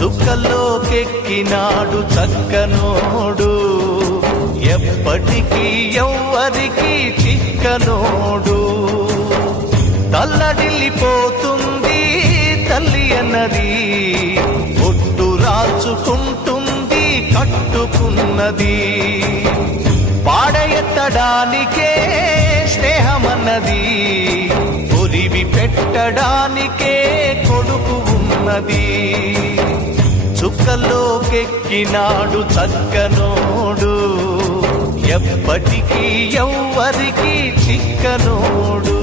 చుక్కల్లోకెక్కినాడు చక్కనోడు, ఎప్పటికీ ఎవ్వరికి చిక్కనోడు. తల్లడిల్లిపోతుంది తల్లి అన్నది, ఒట్టు రాచుకుంటుంది కట్టుకున్నది. పాడెత్తడానికే స్నేహమన్నది, ఒరివి పెట్టడానికే కొడుకు ఉన్నది. చుక్కల్లోకెక్కినాడు చక్కనోడు, ఎప్పటికీ ఎవ్వరికి చిక్కనోడు.